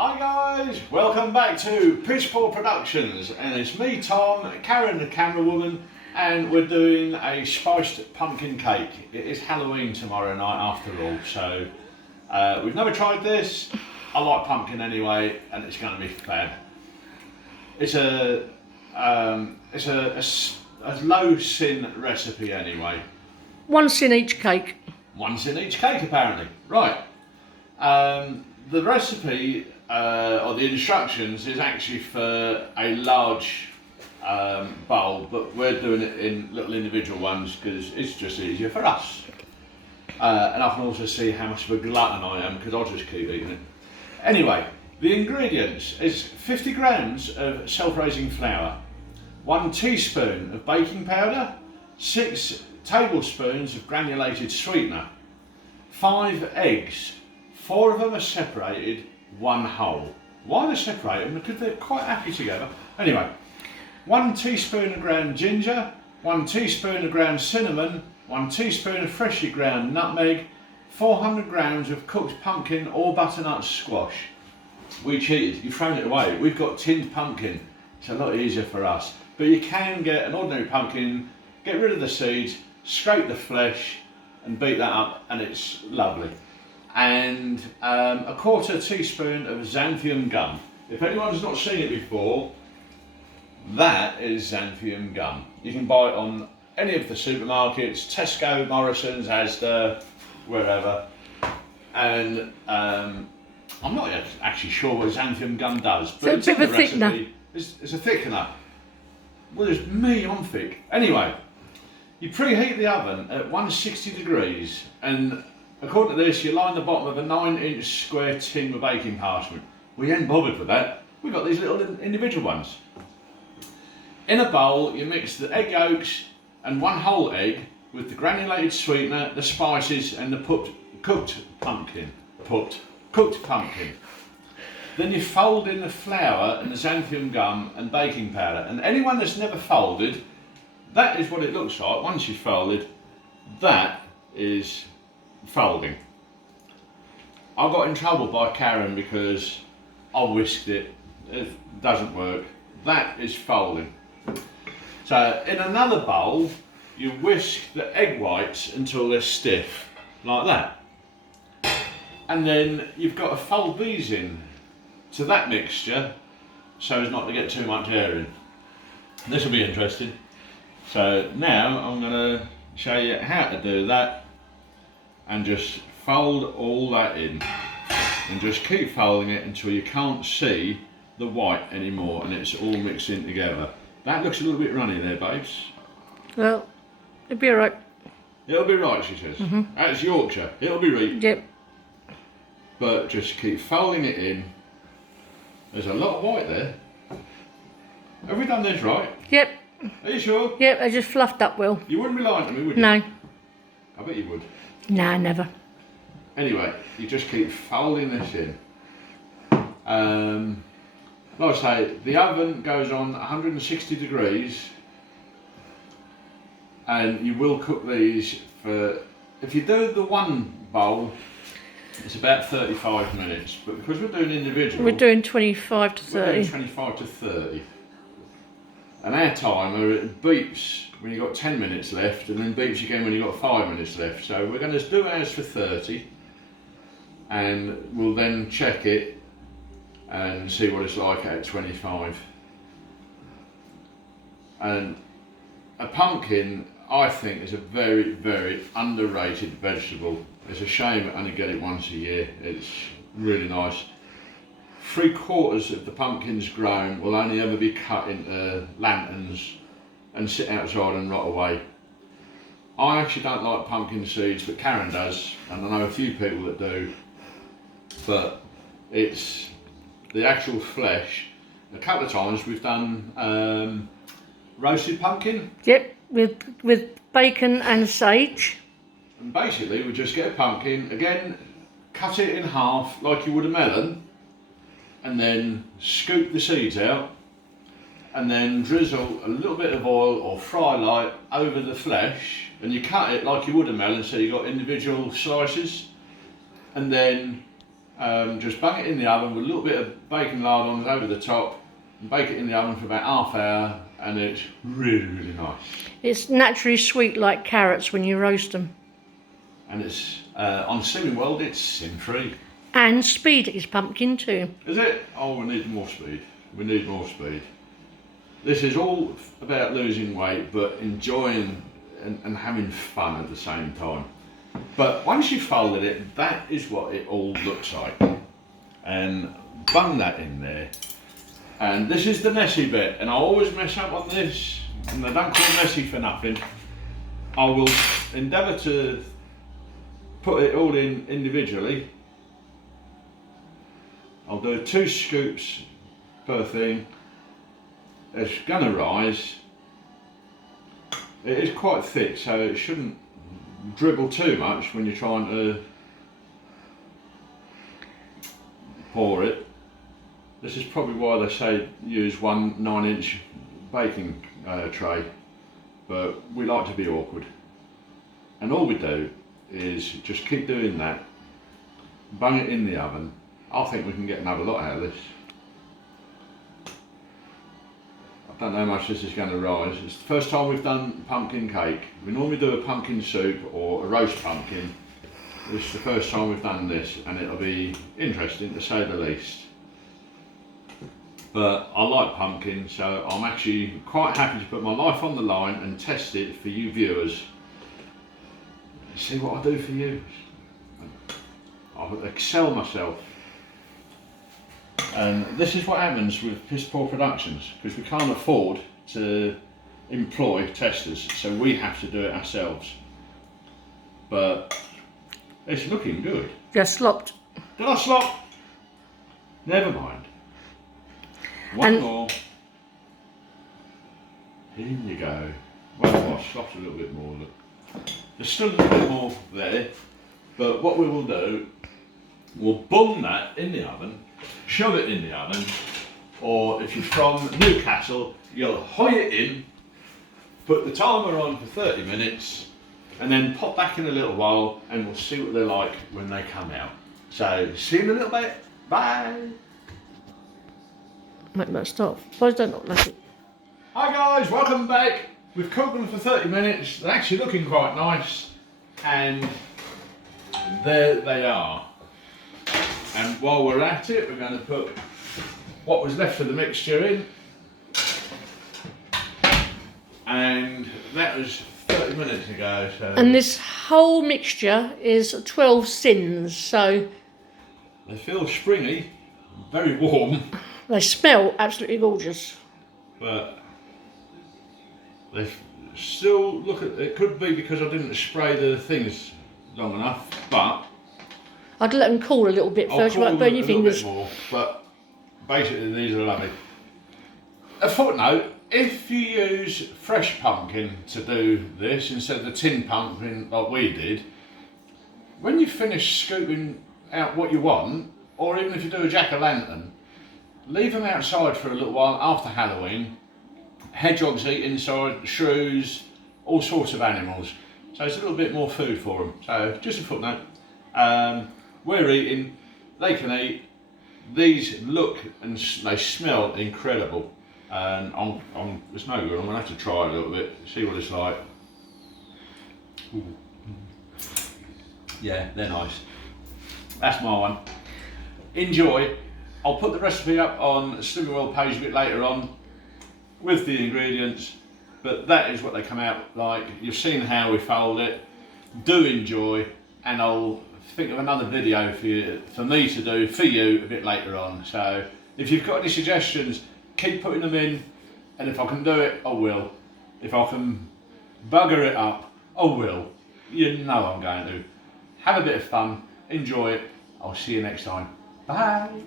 Hi guys, welcome back to Pitchpool Productions, and it's me, Tom, Karen the camera woman, and we're doing a spiced pumpkin cake. It is Halloween tomorrow night after all, so we've never tried this. I like pumpkin anyway, and it's going to be fab. It's a low sin recipe anyway. Once in each cake. Once in each cake apparently. Right. The recipe or the instructions is actually for a large bowl, but we're doing it in little individual ones because it's just easier for us. And I can also see how much of a glutton I am because I'll just keep eating it. Anyway, the ingredients is 50 grams of self-raising flour, 1 teaspoon of baking powder, 6 tablespoons of granulated sweetener, 5 eggs, 4 of them are separated, 1 whole. Why they're separated? Because they're quite happy together. Anyway, 1 teaspoon of ground ginger, 1 teaspoon of ground cinnamon, 1 teaspoon of freshly ground nutmeg, 400 grams of cooked pumpkin or butternut squash. We cheated, you've thrown it away. We've got tinned pumpkin. It's a lot easier for us. But you can get an ordinary pumpkin, get rid of the seeds, scrape the flesh and beat that up, and it's lovely. And a 1/4 teaspoon of xanthium gum. If anyone's not seen it before, that is xanthium gum. You can buy it on any of the supermarkets, Tesco, Morrison's, Asda, wherever. And I'm not actually sure what xanthium gum does, but it's a bit of a thickener. It's a thickener. Well, it's me, I'm thick. Anyway, you preheat the oven at 160 degrees, and according to this, you line the bottom of a 9-inch square tin with baking parchment. We ain't bothered with that. We've got these little individual ones. In a bowl, you mix the egg yolks and 1 whole egg with the granulated sweetener, the spices, and the cooked pumpkin. Then you fold in the flour and the xanthium gum and baking powder. And anyone that's never folded, that is what it looks like. Once you've folded, that is folding. I got in trouble by Karen because I whisked it. It doesn't work. That is folding. So in another bowl, you whisk the egg whites until they're stiff, like that. And then you've got to fold these in to that mixture so as not to get too much air in. This will be interesting. So now I'm going to show you how to do that, and just fold all that in and just keep folding it until you can't see the white anymore and it's all mixed in together. That looks a little bit runny there, babes. Well, it'll be alright. It'll be right, she says. That's Yorkshire. It'll be right. Yep. But just keep folding it in. There's a lot of white there. Have we done this right? Yep. Are you sure? Yep, I just fluffed up well. You wouldn't be lying to me, would you? No. I bet you would. Nah, never. Anyway, you just keep folding this in. Like I say, the oven goes on 160 degrees, and you will cook these for, if you do the one bowl, it's about 35 minutes, but because we're doing individual, We're doing 25 to we're doing 30. 25 to 30. And our timer, it beeps when you've got 10 minutes left, and then beeps again when you've got 5 minutes left. So we're going to do ours for 30, and we'll then check it and see what it's like at 25. And a pumpkin, I think, is a very, very underrated vegetable. It's a shame I only get it once a year. It's really nice. 3/4 of the pumpkins grown will only ever be cut into lanterns and sit outside and rot away. I actually don't like pumpkin seeds, but Karen does, and I know a few people that do. But it's the actual flesh. A couple of times we've done roasted pumpkin. Yep, with bacon and sage. And basically we just get a pumpkin, again, cut it in half like you would a melon, and then scoop the seeds out, and then drizzle a little bit of oil or fry light over the flesh, and you cut it like you would a melon, so you've got individual slices, and then Just bung it in the oven with a little bit of bacon lardons over the top and bake it in the oven for about half hour, and it's really, really nice. It's naturally sweet like carrots when you roast them. And it's on Slimming World, it's sin-free. And speed is pumpkin too. Is it? Oh, we need more speed. We need more speed. This is all about losing weight, but enjoying and having fun at the same time. But once you've folded it, that is what it all looks like. And bung that in there. And this is the messy bit, and I always mess up on this, and I don't call it messy for nothing. I will endeavour to put it all in individually. I'll do 2 scoops per thing. It's gonna rise. It is quite thick, so it shouldn't dribble too much when you're trying to pour it. This is probably why they say use one 9-inch baking tray, but we like to be awkward. And all we do is just keep doing that, bung it in the oven. I think we can get another lot out of this. I don't know how much this is going to rise. It's the first time we've done pumpkin cake. We normally do a pumpkin soup or a roast pumpkin. This is the first time we've done this, and it'll be interesting to say the least. But I like pumpkin, so I'm actually quite happy to put my life on the line and test it for you viewers. See what I do for you. I'll excel myself. And this is what happens with Piss Poor Productions, because we can't afford to employ testers, so we have to do it ourselves. But it's looking good. Just slopped. Did I slop? Never mind. One more. In you go. Well, I slopped a little bit more. Look. There's still a little bit more there, but what we will do, we'll bung that in the oven, shove it in the oven, or if you're from Newcastle, you'll hoy it in, put the timer on for 30 minutes, and then pop back in a little while, and we'll see what they're like when they come out. So, see you in a little bit. Bye. Make that stop. Why don't look like it? Hi guys, welcome back. We've cooked them for 30 minutes. They're actually looking quite nice, and there they are. And while we're at it, we're going to put what was left of the mixture in, and that was 30 minutes ago. So And this whole mixture is 12 sins, so they feel springy, very warm, they smell absolutely gorgeous. but they still look at. It could be because I didn't spray the things long enough, but I'd let them cool a little bit first, you cool might burn a your little bit fingers. more, but basically these are lovely. A footnote, if you use fresh pumpkin to do this instead of the tin pumpkin like we did, when you finish scooping out what you want, or even if you do a jack-o'-lantern, leave them outside for a little while after Halloween. Hedgehogs eat inside, shrews, all sorts of animals. So it's a little bit more food for them. So just a footnote. We're eating, they can eat. These look and they smell incredible. And it's no good. I'm gonna have to try a little bit, see what it's like. Ooh. Yeah, they're nice. That's my one. Enjoy. I'll put the recipe up on Slimming World page a bit later on with the ingredients, but that is what they come out like. You've seen how we fold it. Do enjoy, and I'll think of another video for me to do for you a bit later on. So if you've got any suggestions, keep putting them in, and if I can do it, I will. If I can bugger it up, I will. You know I'm going to. Have a bit of fun, enjoy it. I'll see you next time. Bye.